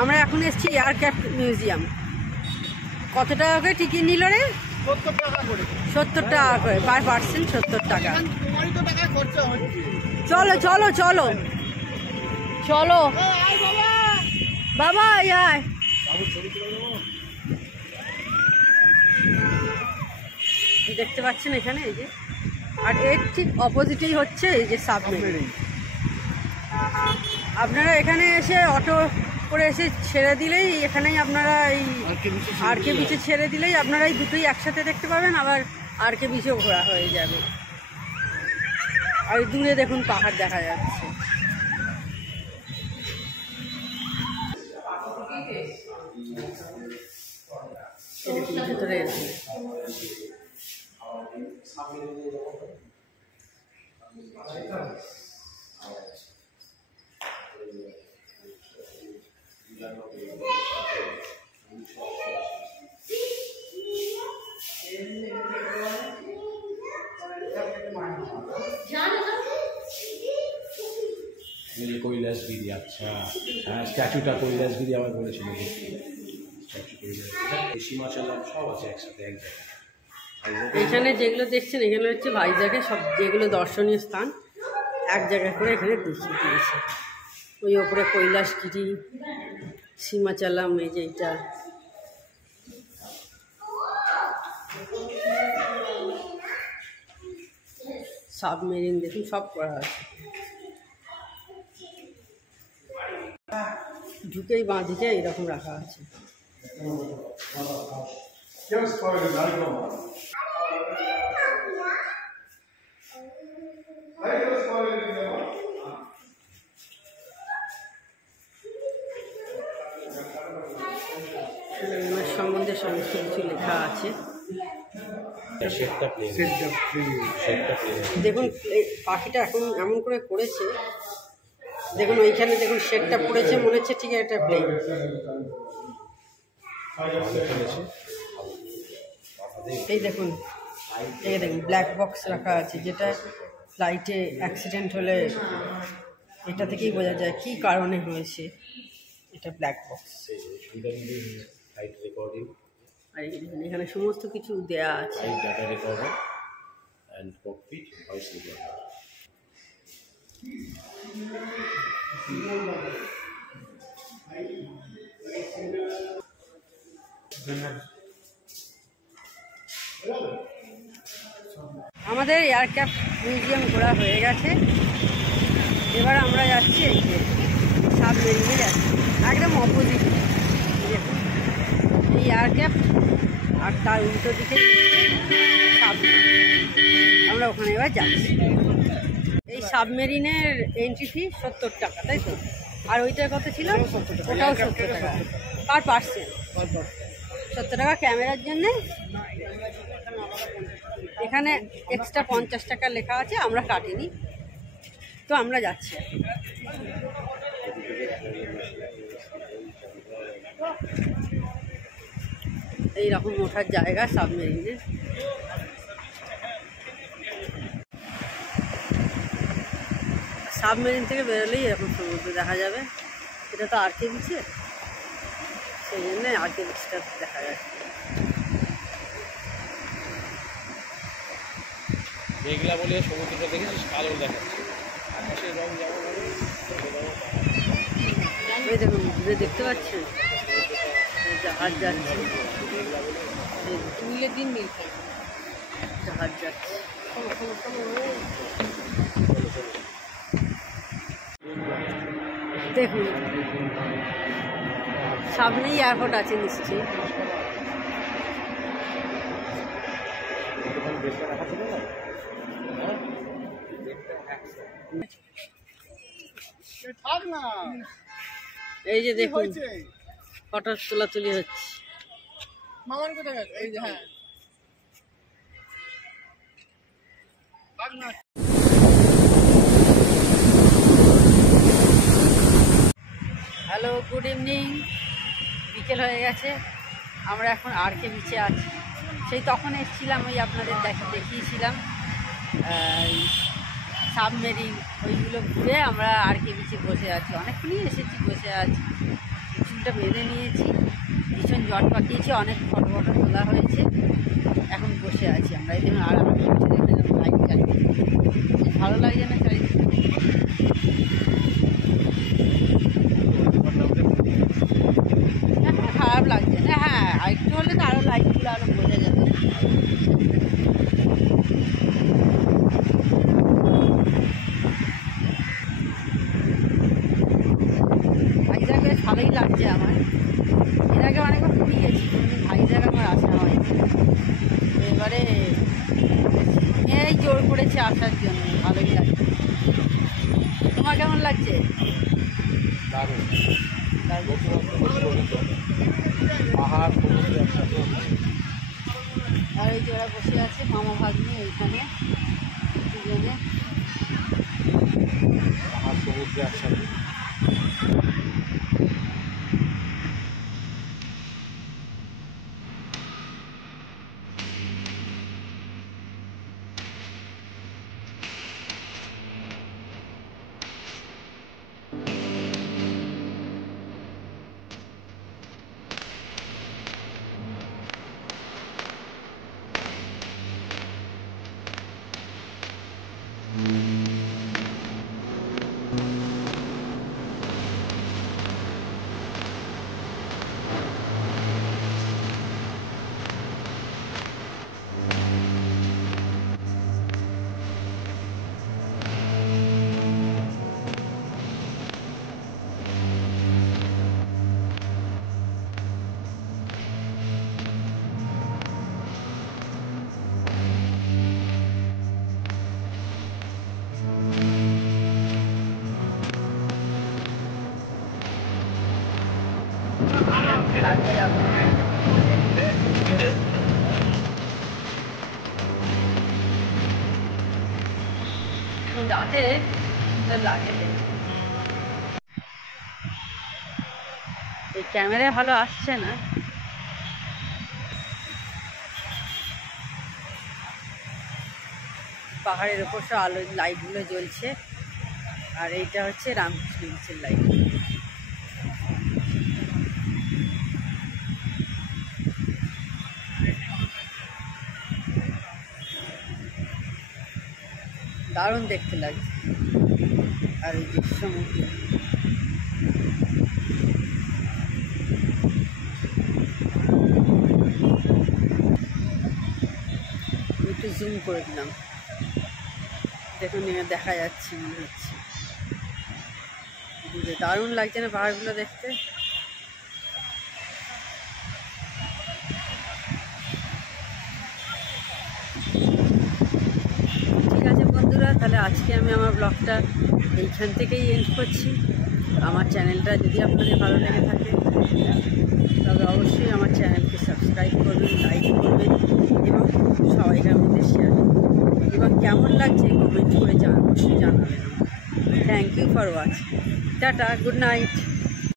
আমরা এখন এসেছি এয়ারক্রাফট মিউজিয়াম। কত টাকা করে টিকিট নিল রে? 70 টাকা করে পার পার্সন, 70 টাকা। চলো চলো চলো চলো বাবা, আয় দেখতে পাচ্ছেন এখানে এই যে, আর এর ঠিক অপোজিটেই হচ্ছে এই যে সাবমেরিন। আপনারা এখানে এসে অটো করে এসে ছেড়ে দিলেই, এখানেই আপনারা এই আরকে বিচে ছেড়ে দিলেই আপনারা এই দুটোই একসাথে দেখতে পাবেন, আবার আরকে বিচেও ঘোরা হয়ে যাবে। আর দূরে দেখুন পাহাড় দেখা যাচ্ছে। ভেতরে কৈলাসগিরি। আচ্ছা হ্যাঁ, স্ট্যাচুটা কৈলাসগিরি আমার বলেছিল। সীমাচলম সব আছে একসাথে এক জায়গায়। এখানে যেগুলো দেখছেন এখানে হচ্ছে ভাইজ্যাগে সব যেগুলো দর্শনীয় স্থান এক জায়গায় করে এখানে দেখিয়ে দিয়েছে। ওই ওপরে কৈলাসগিরি, সীমাচলম, এই যে এইটা সাবমেরিন দেখুন সব করা আছে। ঢুকেই বাঁ দিকে এইরকম রাখা আছে। সম্বন্ধে সমস্ত কিছু লেখা আছে। দেখুন পাখিটা এখন এমন করে করেছে, দেখুন ওইখানে দেখুন শেডটা পড়েছে, মনে হচ্ছে ঠিক একটা প্লেন। এই দেখুন, এই দেখুন ব্ল্যাক বক্স রাখা আছে, যেটা ফ্লাইটে অ্যাক্সিডেন্ট হলে এটা থেকেই বোঝা যায় কী কারণে হয়েছে। এটা ব্ল্যাক বক্স। আর এখানে সমস্ত কিছু দেয়া আছে। আমাদের এয়ারক্রাফট মিউজিয়াম ঘোরা হয়ে গেছে। এবার আমরা যাচ্ছি এই যে সাবমেরিনে যাচ্ছি, একদম অপোজিট। এই এয়ারক্রাফট আর তার উল্টো দিকে সাবমেরিন, আমরা ওখানে এবার যাচ্ছি। এই সাবমেরিনের এন্ট্রি ফি 70 টাকা, তাই তো? আর ওইটার কত ছিল? ওটাও 70 টাকা পার পার্সন। 70 টাকা ক্যামেরার জন্যে। এখানে এক্সট্রা 50 টাকা লেখা আছে, আমরা কাটিনি, তো আমরা যাচ্ছি। এইরকম ওঠার জায়গা সাবমেরিনে। সাবমেরিন থেকে বেরোলেই এরকম সমুদ্র দেখা যাবে। এটা তো আরকে বিচে, সেই জন্য আরকে বিচটা দেখা যাচ্ছে। মেঘলা বলে সমুদ্রটা দেখেছিস, কালো দেখাচ্ছে, আকাশের রং যেমন হবে। এই দেখুন দূরে দেখতে পাচ্ছেন জাহাজ যাচ্ছে, মিলের দিন মিলছে, জাহাজ যাচ্ছে। দেখুন সামনেই এয়ারপোর্ট আছে নিশ্চয়ই। এই যে দেখুন ফটো তোলাতুলি হচ্ছে। মামান কোথায় গেছে? এই যে হ্যাঁ, হ্যালো গুড ইভিনিং। বিকেল হয়ে গেছে, আমরা এখন আরকে বিচে আছি। সেই তখন এসেছিলাম, ওই আপনাদের দেখিয়েছিলাম সাবমেরিন ওইগুলো ঘুরে আমরা আরকে বিচে বসে আছি, অনেকক্ষণই এসেছি, বসে আছি, চুলটা বেঁধে নিয়েছি, ভীষণ জট পাকিয়েছি, অনেক ফটো ফটো তোলা হয়েছে, এখন বসে আছি আমরা। এই দেখুন আর লাইট চালিয়ে ভালো লাগছে না চারিদিকে, এখন খারাপ লাগছে না। হ্যাঁ আরেকটু হলে তো আরও লাইটগুলো আরও বোঝা যাবে। ভাইজাগ বেশ ভালোই লাগছে আমার, এর আগে অনেকবার পুরী গেছি, কোনোদিন ভাইজাগ আমার আসা হয়নি। এবারে এই জোর করেছে আসার জন্য, ভালোই লাগছে। তোমার কেমন লাগছে? দারুণ পাহাড় সমুদ্র একসাথে। আর এই যে ওরা বসে আছে মামা ভাগ্নি ওইখানে দুজনে, পাহাড় সমুদ্র একসাথে। যাতে লাগে এই ক্যামেরায় ভালো আসছে না। পাহাড়ের ওপর সব আলো লাইটগুলো জ্বলছে, আর এইটা হচ্ছে রামকৃষ্ণ বিচের লাইট। দারুণ দেখতে লাগছে। আর এই যে সমুদ্র, একটু জুম করে দিলাম, দেখুন দেখা যাচ্ছে মনে হচ্ছে। দারুণ লাগছে না পাহাড়গুলো দেখতে? ঠিক আছে বন্ধুরা, তাহলে আজকে আমি আমার ব্লগটা এইখান থেকেই এন্ড করছি। আমার চ্যানেলটা যদি আপনাদের ভালো লেগে থাকে তবে অবশ্যই আমার চ্যানেলকে সাবস্ক্রাইব করবেন, লাইক করবেন এবং সবাইকার মধ্যে শেয়ার করবেন, এবং কেমন লাগছে কমেন্ট করে অবশ্যই জানাবেন। Thank you for watching. Tata, good night.